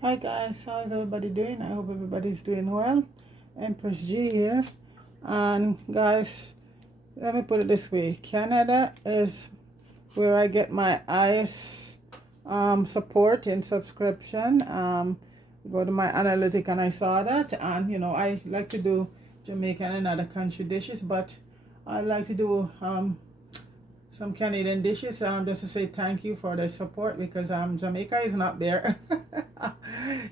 Hi guys, how's everybody doing? I hope everybody's doing well. Empress G here. And guys, let me put it this way. Canada is where I get my ice support and subscription. Go to my analytic and I saw that. And I like to do Jamaican and other country dishes, but I like to do some Canadian dishes, just to say thank you for the support because Jamaica is not there.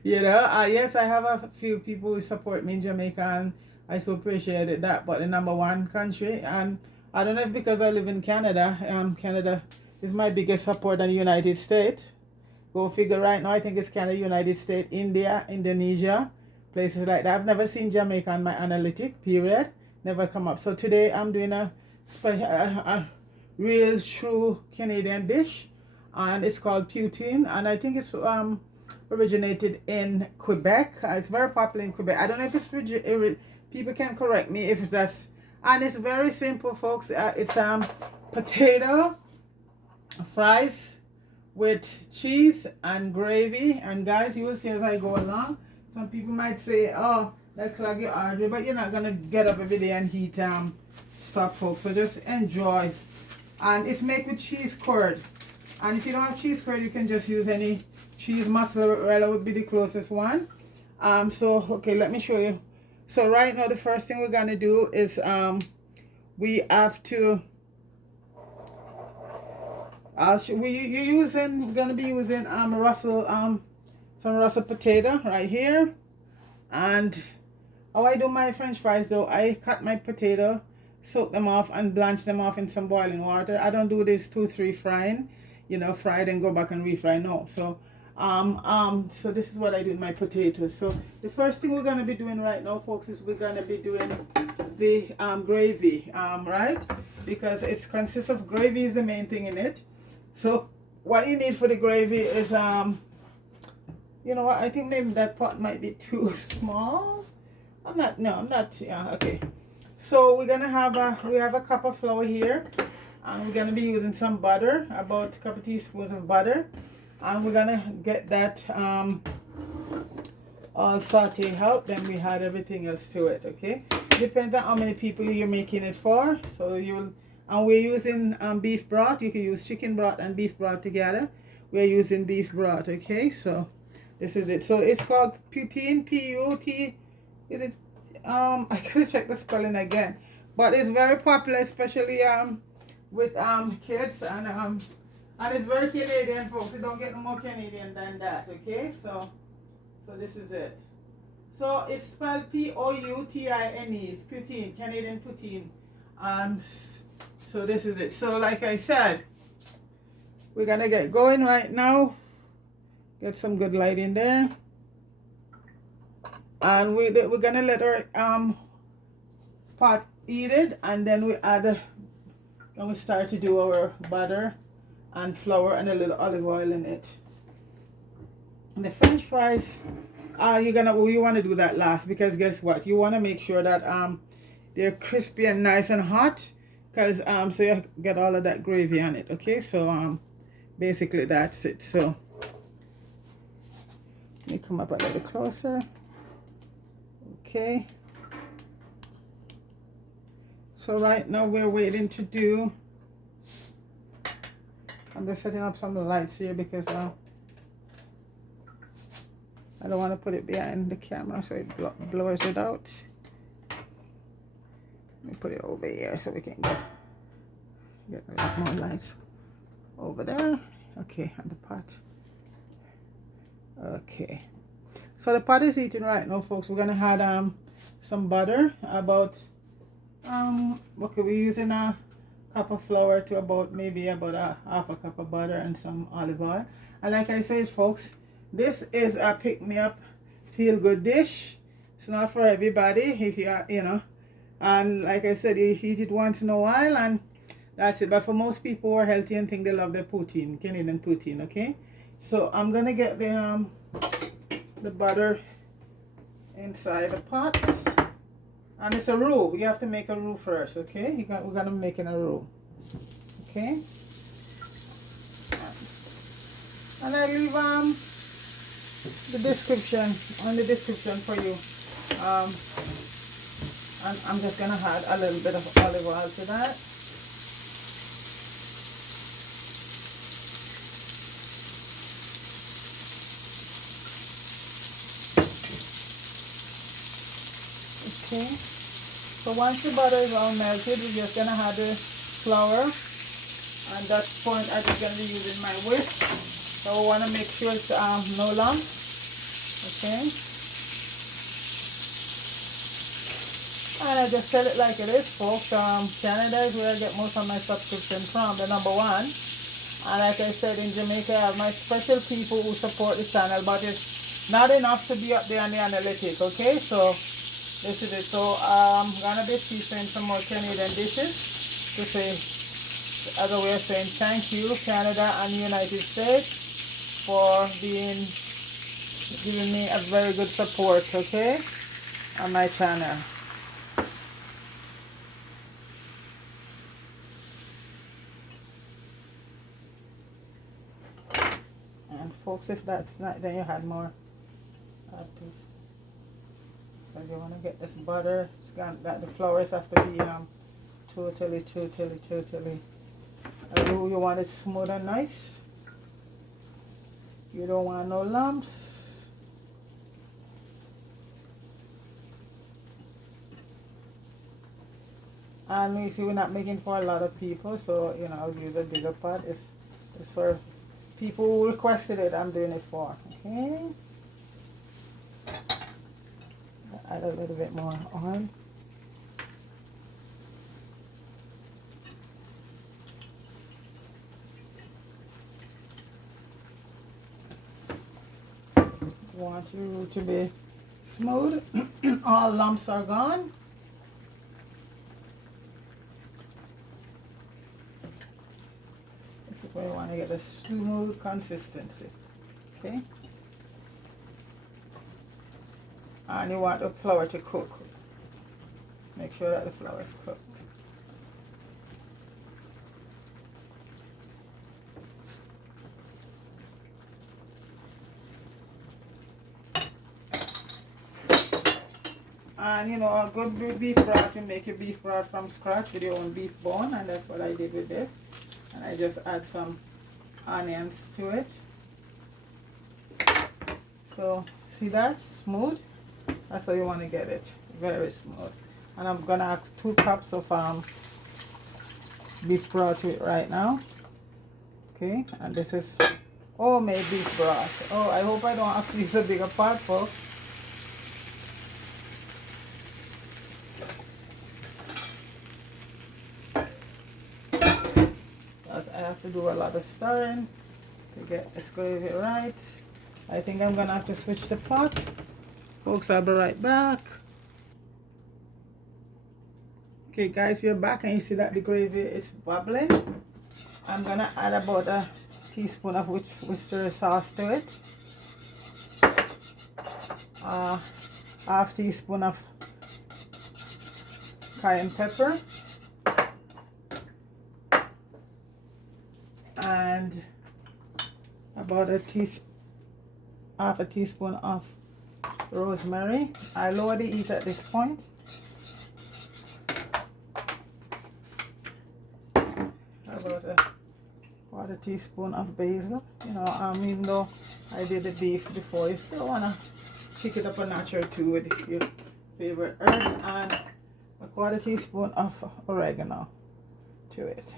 Yes, I have a few people who support me in Jamaica, and I so appreciated that. But the number one country, and I don't know if because I live in Canada, Canada is my biggest support in the United States. Go figure. Right now, I think it's Canada, United States, India, Indonesia, places like that. I've never seen Jamaica on my analytic. Period. Never come up. So today I'm doing a special real true Canadian dish, and it's called poutine, and I think it's originated in Quebec. It's very popular in Quebec. I don't know if it's people can correct me if it's that's, and it's very simple, folks. It's potato, fries with cheese and gravy, and guys, you will see as I go along. Some people might say, "Oh, that clog your artery," but you're not gonna get up every day and heat stuff, folks. So just enjoy. And it's made with cheese curd, and if you don't have cheese curd, you can just use any cheese. Mozzarella would be the closest one. So okay, let me show you. So right now the first thing we're gonna do is we have to we're gonna be using Russell some Russell potato right here. And how I do my French fries though, I cut my potato, soak them off and blanch them off in some boiling water. I don't do this 2-3 frying, fry then go back and refry. No. So so this is what I do with my potatoes. So the first thing we're gonna be doing right now, folks, is we're gonna be doing the gravy, right? Because it consists of gravy is the main thing in it. So what you need for the gravy is you know what, I think maybe that pot might be too small. I'm not, yeah, okay. So we're gonna have we have a cup of flour here, and we're gonna be using some butter, about a couple teaspoons of butter, and we're gonna get that all sauteed out. Then we add everything else to it. Okay, depends on how many people you're making it for. So and we're using beef broth. You can use chicken broth and beef broth together. We're using beef broth. Okay, so this is it. So it's called poutine, P-U-T. Is it? I gotta check the spelling again, but it's very popular, especially with kids, and it's very Canadian, folks. You don't get no more Canadian than that. Okay, so this is it. So it's spelled Poutine. It's poutine, Canadian poutine. So this is it. So like I said, we're gonna get going right now. Get some good light in there. And we're gonna let our pot heat it, and then we start to do our butter and flour and a little olive oil in it. And the French fries, you want to do that last, because guess what, you want to make sure that they're crispy and nice and hot, because so you get all of that gravy on it. Okay, so basically that's it. So let me come up a little closer. Okay, so right now we're waiting to do, I'm just setting up some lights here because I don't want to put it behind the camera so it blurs it out. Let me put it over here so we can get a lot more lights over there. Okay, and the pot. Okay, so the pot is heating right now, folks. We're gonna add some butter, about okay, we're using a cup of flour to about maybe about a half a cup of butter and some olive oil. And like I said, folks, this is a pick-me-up, feel-good dish. It's not for everybody, if you and like I said, you eat it once in a while and that's it. But for most people who are healthy and think they love their poutine, Canadian poutine. Okay, so I'm gonna get the butter inside the pot, and it's a roux. You have to make a roux first. Okay, we're gonna make a roux. Okay, and I leave the description, on the description for you. Um, and I'm just gonna add a little bit of olive oil to that. Okay. So once the butter is all melted, we're just gonna add the flour. And at that point, I'm just gonna be using my whisk. So I wanna make sure it's no lumps. Okay. And I just tell it like it is, folks. Canada is where I get most of my subscription from, the #1. And like I said, in Jamaica, I have my special people who support the channel, but it's not enough to be up there on the analytics, okay? So this is it. So I'm gonna be featuring some more Canadian dishes to say, as a way of saying thank you, Canada and the United States, for giving me a very good support, okay, on my channel. And folks, if that's not, then you had more. So you want to get this butter. It's got the flours have to be totally. You want it smooth and nice. You don't want no lumps. And you see, we're not making for a lot of people, so you know, I'll use a bigger pot. It's for people who requested it. I'm doing it for. Okay. Add a little bit more oil. Want you to be smooth. All lumps are gone. This is where you want to get a smooth consistency. Okay. And you want the flour to cook. Make sure that the flour is cooked. And you know, a good beef broth, you make your beef broth from scratch with your own beef bone, and that's what I did with this. And I just add some onions to it. So see that? Smooth. That's how you want to get it. Very smooth. And I'm gonna add 2 cups of beef broth to it right now. Okay, and this is homemade beef broth. Oh, I hope I don't have to use a bigger pot, folks. I have to do a lot of stirring to get this gravy right. I think I'm gonna have to switch the pot. Folks, I'll be right back. Okay guys, we're back and you see that the gravy is bubbling. I'm gonna add about a teaspoon of Worcestershire sauce to it. Half teaspoon of cayenne pepper. And about half a teaspoon of rosemary. I lower the heat at this point. About a quarter teaspoon of basil. You know, even though I did the beef before, you still wanna pick it up a notch or 2 with your favorite herbs, and a quarter teaspoon of oregano to it.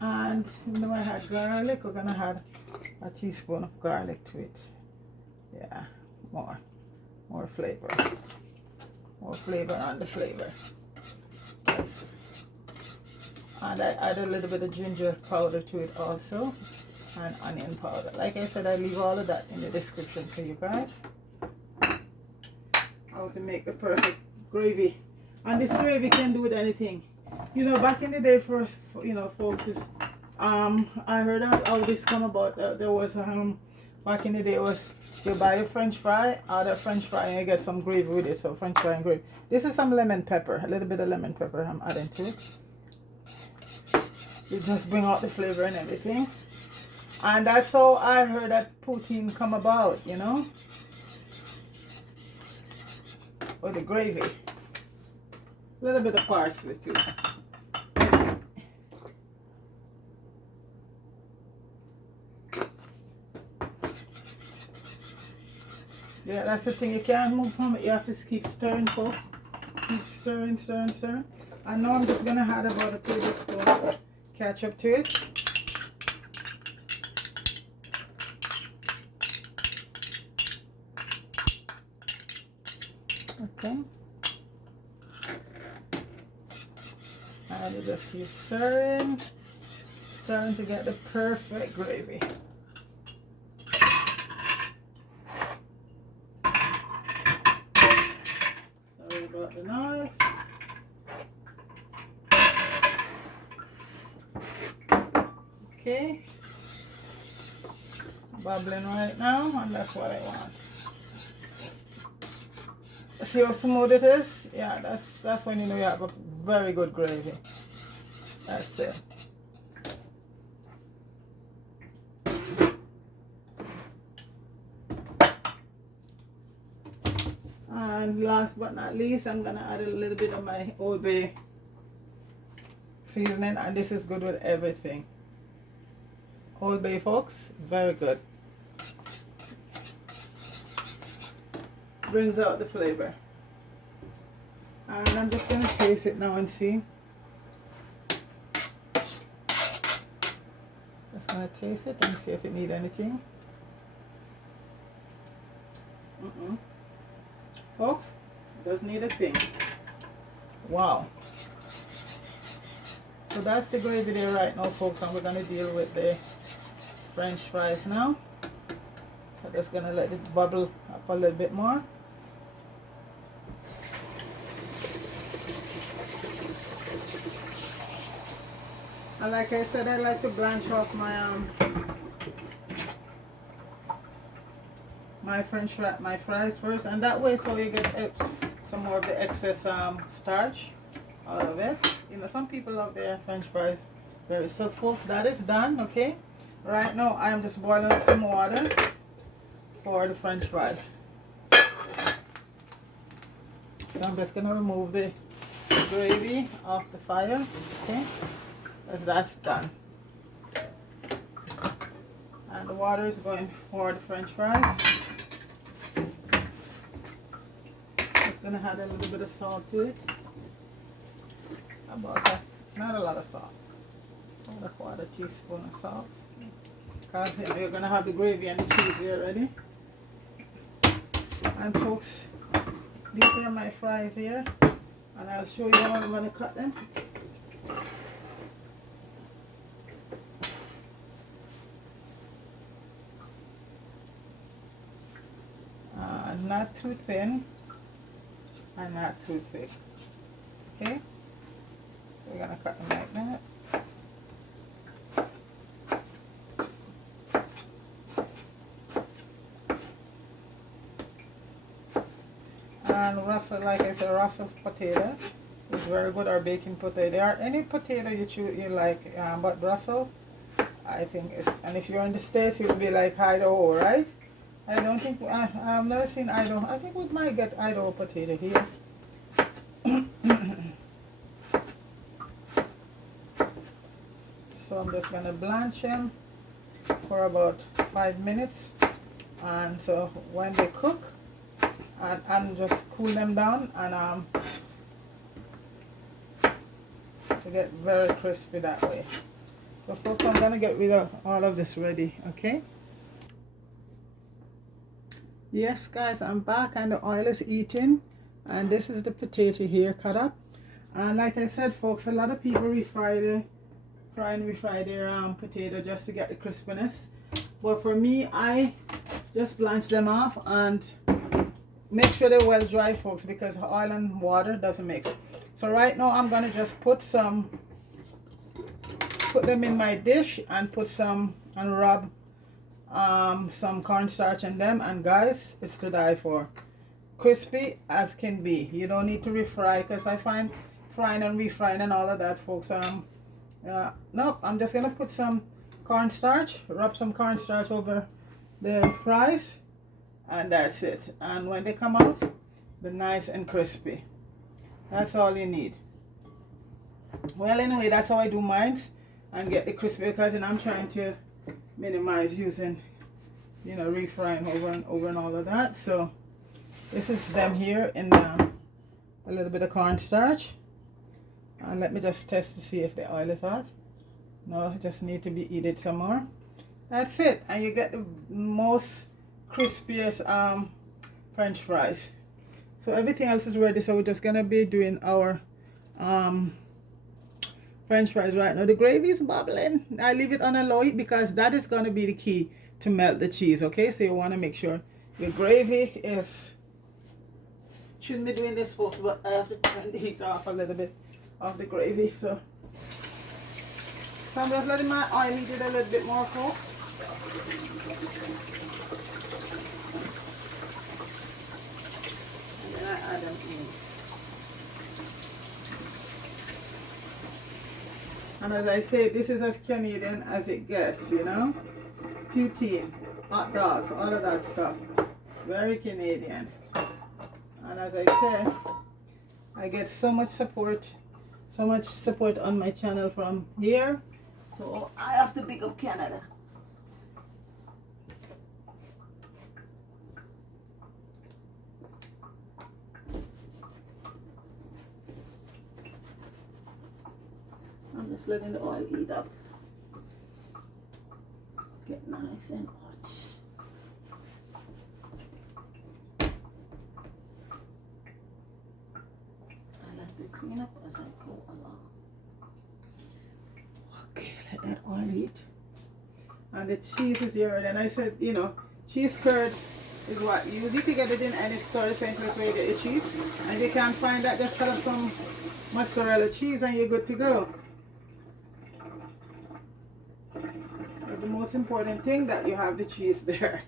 And even though I had garlic, we're gonna add a teaspoon of garlic to it. Yeah, more flavor. More flavor on the flavor. And I add a little bit of ginger powder to it also, and onion powder. Like I said, I leave all of that in the description for you guys. How to make the perfect gravy. And this gravy can do with anything. You know, back in the day, first, you know, folks, is I heard how this come about. There was back in the day, was you buy a French fry, add a French fry, and you get some gravy with it. So French fry and gravy. This is some lemon pepper, a little bit of lemon pepper I'm adding to it. It just bring out the flavor and everything. And that's how I heard that poutine come about, you know, with the gravy. A little bit of parsley too. Yeah, that's the thing. You can't move from it. You have to keep stirring, folks. Keep stirring, stirring, stirring. I know I'm just gonna add about a tablespoon ketchup to it. Okay. And you just keep stirring, stirring to get the perfect gravy. Sorry about the noise. Okay. Bubbling right now, and that's what I want. See how smooth it is? Yeah, that's when you know you have a very good gravy. That's it. And last but not least, I'm gonna add a little bit of my Old Bay seasoning, and this is good with everything. Old Bay, folks, very good. Brings out the flavor. And I'm just gonna taste it now and see. Just gonna taste it and see if it needs anything. Folks, it doesn't need a thing. Wow. So that's the gravy there right now, folks, and we're gonna deal with the French fries now. I'm just gonna let it bubble up a little bit more. And like I said, I like to blanch off my fries first, and that way so you get some more of the excess starch out of it. You know, some people love their French fries very. So folks, that is done. Okay, right now I am just boiling up some water for the French fries. So I'm just gonna remove the gravy off the fire. Okay, that's done. And the water is going for the French fries. Just gonna add a little bit of salt to it. About that, not a lot of salt. About a quarter teaspoon of salt. Because you're gonna have the gravy and the cheese here ready. And folks, these are my fries here, and I'll show you how I'm gonna cut them. Not too thin and not too thick. Okay, we're gonna cut them like that. And Russell, like I said, Russell's potato is very good, or baking potato, or any potato you like, but Brussels, I think is, and if you're in the States, it would be like Idaho, right? I don't think, I've never seen Idaho. I think we might get Idaho potato here. So I'm just going to blanch them for about 5 minutes. And so when they cook, and just cool them down, and to get very crispy that way. So folks, I'm going to get rid of all of this ready, okay? Yes guys, I'm back and the oil is eating, and this is the potato here cut up. And like I said folks, a lot of people refry their potato just to get the crispiness, but for me, I just blanch them off and make sure they're well dry folks, because oil and water doesn't mix. So right now I'm gonna just put them in my dish and put some and rub some cornstarch in them, and guys, it's to die for. Crispy as can be. You don't need to refry, because I find frying and refrying and all of that folks, Nope, I'm just gonna put some cornstarch, rub some cornstarch over the fries, and that's it. And when they come out, they're nice and crispy. That's all you need. Well, anyway, that's how I do mine and get the crispy, because I'm trying to minimize using, refrying over and all of that. So this is them here in a little bit of cornstarch. And let me just test to see if the oil is hot. No, it just need to be heated some more. That's it, and you get the most crispiest French fries. So everything else is ready. So we're just gonna be doing our French fries right now. The gravy is bubbling. I leave it on a low heat because that is gonna be the key to melt the cheese. Okay, so you want to make sure your gravy is. Shouldn't be doing this, folks, but I have to turn the heat off a little bit of the gravy. So I'm just letting my oil heat it a little bit more, folks. And then I add them in. And as I say, this is as Canadian as it gets, Poutine, hot dogs, all of that stuff. Very Canadian. And as I said, I get so much support on my channel from here. So I have to pick up Canada. I'm just letting the oil heat up. Get nice and hot. I like to clean up as I go along. Okay, let that oil heat. And the cheese is here. And I said, cheese curd is what you need to get it in any store, the same place where you get your cheese. And if you can't find that, just cut up some mozzarella cheese and you're good to go. But the most important thing that you have the cheese there.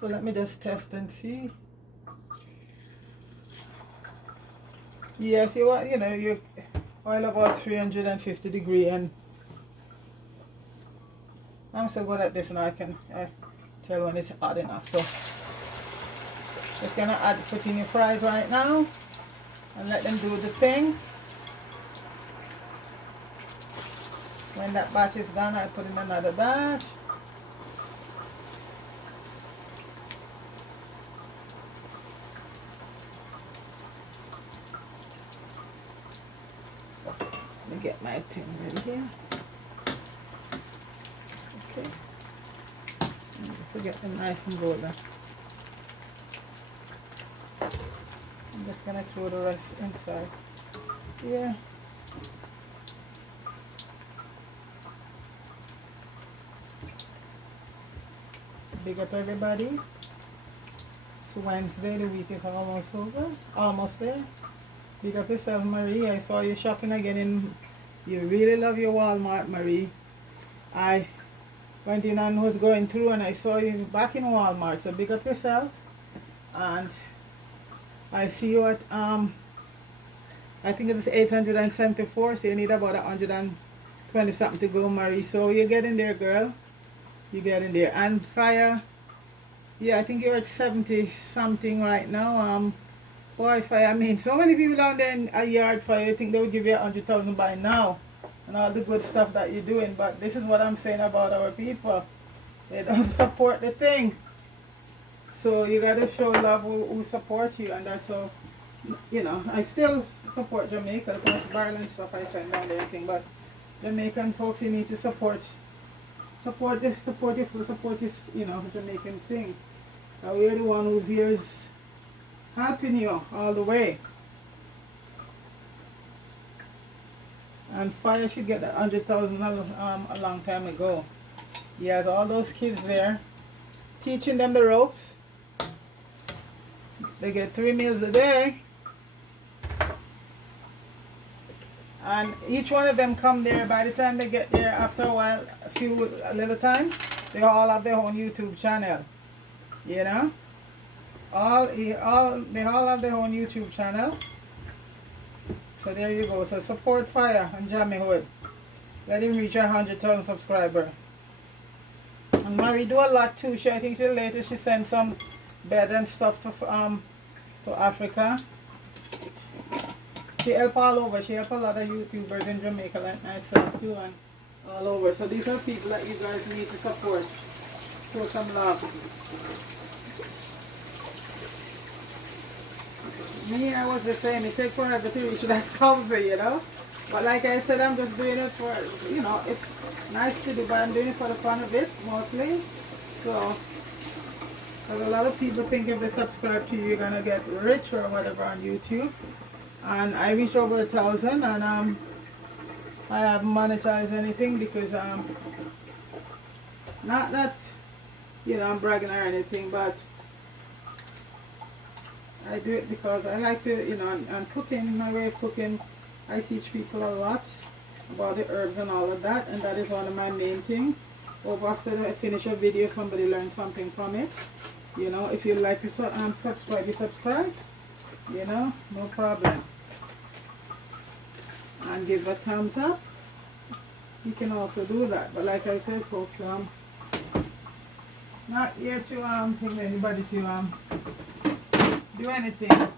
So let me just test and see. Yes, you want, you oil about 350 degree, and I'm so good at this now. I can tell when it's hot enough. So just gonna put in your fries right now and let them do the thing. When that batch is done, I put in another batch. Let me get my thing ready here. Okay. Just get them nice and golden. I'm just gonna throw the rest inside. Yeah. Big up everybody. It's Wednesday, the week is almost over. Almost there. Big up yourself, Marie. I saw you shopping again you really love your Walmart, Marie. I went in and was going through and I saw you back in Walmart. So big up yourself. And I see you at I think it's 874, so you need about 120 something to go, Marie. So you're getting there, girl. You get in there. And fire, yeah, I think you're at 70 something right now. Boy, fire, I mean, so many people down there in a yard fire, you think they would give you 100,000 by now and all the good stuff that you're doing. But this is what I'm saying about our people. They don't support the thing. So you got to show love who support you, and that's how, I still support Jamaica, because violent stuff I send down there and thing, but Jamaican folks, you need to support your Jamaican thing. Now we're the one who's here is helping you all the way. And fire should get that 100,000 a long time ago. He has all those kids there, teaching them the ropes. They get 3 meals a day. And each one of them come there, by the time they get there, after a while, a little time, they all have their own YouTube channel. They all have their own YouTube channel. So there you go. So support Fire and Jammy Hood. Let him reach 100,000 subscribers. And Marie do a lot too. I think later she sent some bed and stuff to Africa. She help all over. She help a lot of YouTubers in Jamaica like myself too, and all over. So these are people that you guys need to support. Show some love. Me, I was the same. It takes forever to reach that 1,000, you know. But like I said, I'm just doing it for, you know, it's nice to do, but I'm doing it for the fun of it, mostly. So, because a lot of people think if they subscribe to you, you're going to get rich or whatever on YouTube. And I reached over 1,000, and I haven't monetized anything because, not that, you know, I'm bragging or anything, but I do it because I like to, you know, and cooking, my way of cooking, I teach people a lot about the herbs and all of that, and that is one of my main things. Over after I finish a video, somebody learns something from it. You know, if you like to subscribe, you subscribe. You know, no problem. And give a thumbs up. You can also do that. But like I said, folks, not here to think anybody to do anything.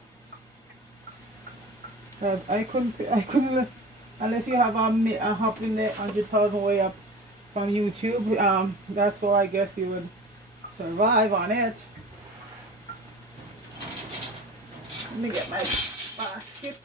But I couldn't, unless you have a hop in the 100,000 way up from YouTube. That's how I guess you would survive on it. Let me get my basket.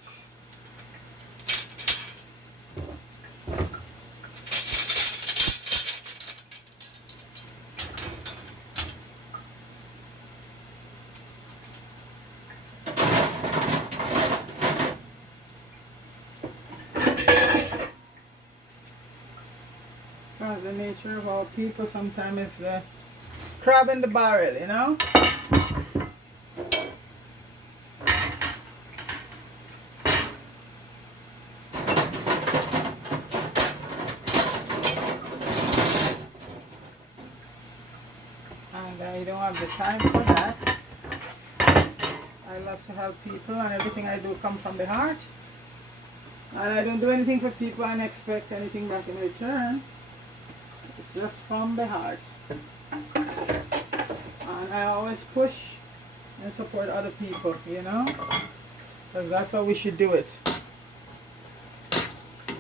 Because the nature of our people sometimes is the crab in the barrel, you know? And I don't have the time for that. I love to help people, and everything I do comes from the heart. And I don't do anything for people and expect anything back in return. It's just from the heart. And I always push and support other people, you know? Because that's how we should do it.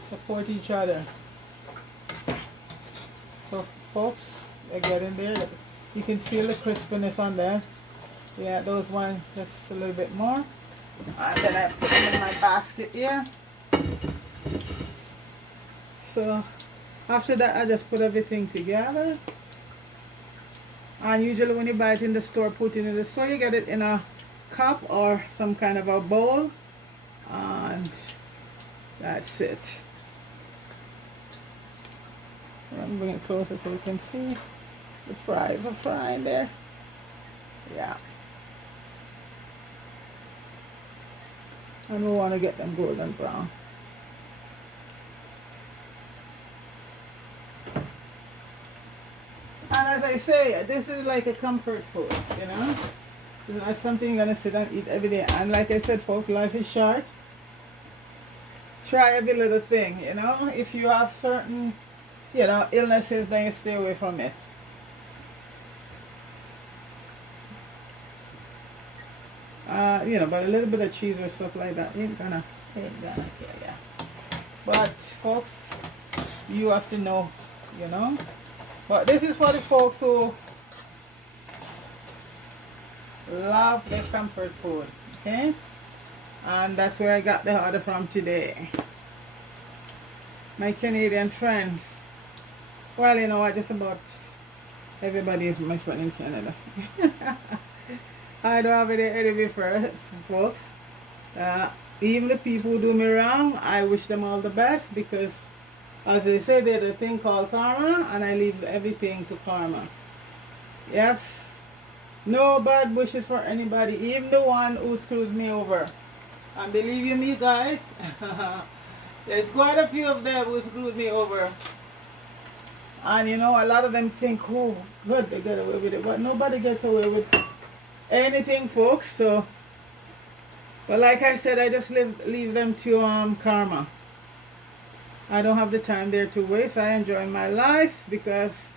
Support each other. So folks, they're getting there. You can feel the crispiness on there. Yeah, those ones just a little bit more. And then I put them in my basket here. So after that, I just put everything together. And usually when you buy it in the store, put it in the store, you get it in a cup or some kind of a bowl. And that's it. I'm bringing it closer so we can see. The fries are frying there. Yeah. And we want to get them golden brown. And as I say, this is like a comfort food, you know? It's not something you're going to sit and eat every day. And like I said, folks, life is short. Try every little thing, you know? If you have certain, you know, illnesses, then you stay away from it. You know, but a little bit of cheese or stuff like that ain't gonna kill ya. But folks, you have to know, you know. But this is for the folks who love their comfort food, okay? And that's where I got the order from today. My Canadian friend. Well, you know what, just about everybody is my friend in Canada. I don't have any enemy for folks. Even the people who do me wrong, I wish them all the best because, as they say, there's a thing called karma, and I leave everything to karma. Yes, no bad wishes for anybody, even the one who screws me over. And believe you me, guys, there's quite a few of them who screwed me over. And you know, a lot of them think, oh, good, they get away with it. But nobody gets away with anything, folks. So But like I said, I just leave them to karma. I don't have the time there to waste. I enjoy my life because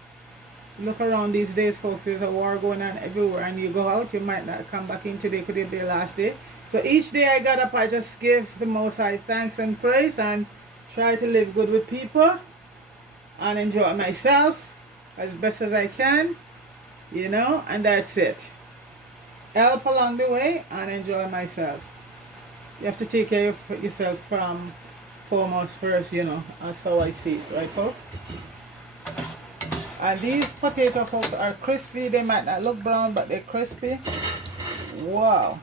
look around these days, folks. There's a war going on everywhere, and you go out, you might not come back in today. Could it be the last day? So each day I got up, I just give the Most High thanks and praise, and try to live good with people and enjoy myself as best as I can, you know, and that's it. Help along the way and enjoy myself. You have to take care of yourself from foremost first, you know. That's how I see it, right, folks? And these potato, folks, are crispy. They might not look brown, but they're crispy. Wow.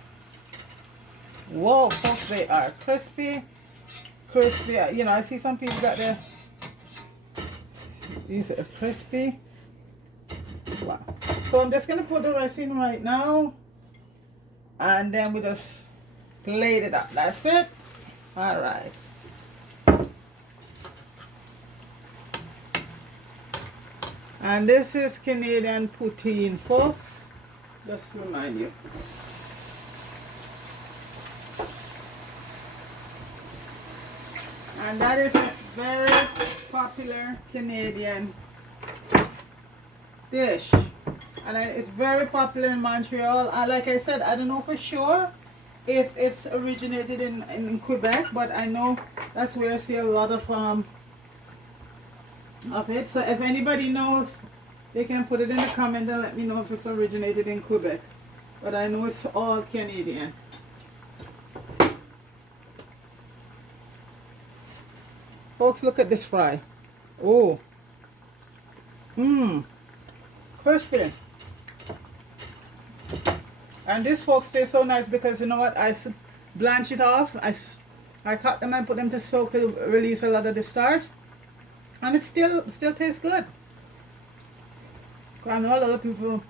Whoa, folks, they are crispy. Crispy. You know, I see some people got their... These are crispy. Wow. So I'm just going to put the rest in right now. And then we just plate it up. That's it. All right. And this is Canadian Poutine, folks. Just to remind you. And that is a very popular Canadian dish. And it's very popular in Montreal. And like I said, I don't know for sure if it's originated in Quebec, but I know that's where I see a lot of it. So if anybody knows, they can put it in the comment and let me know if it's originated in Quebec. But I know it's all Canadian. Folks, look at this fry. Oh. Mmm. Crispy. And this, folks, tastes so nice because you know what? I blanch it off. I cut them and put them to soak to release a lot of the starch. And it still tastes good. I know a lot of people,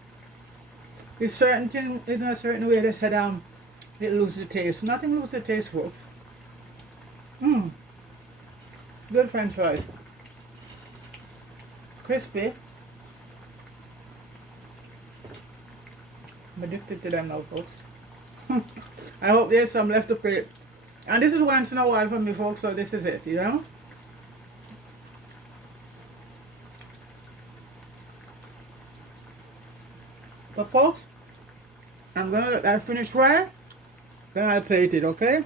if certain thing is in a certain way, they said it loses the taste. Nothing loses the taste, folks. Mmm. It's good French fries. Crispy. I'm addicted to them now, folks. I hope there's some left to plate. And this is once in a while for me, folks, so this is it, you know? But folks, I'm gonna let that finish right, then I'll plate it, okay?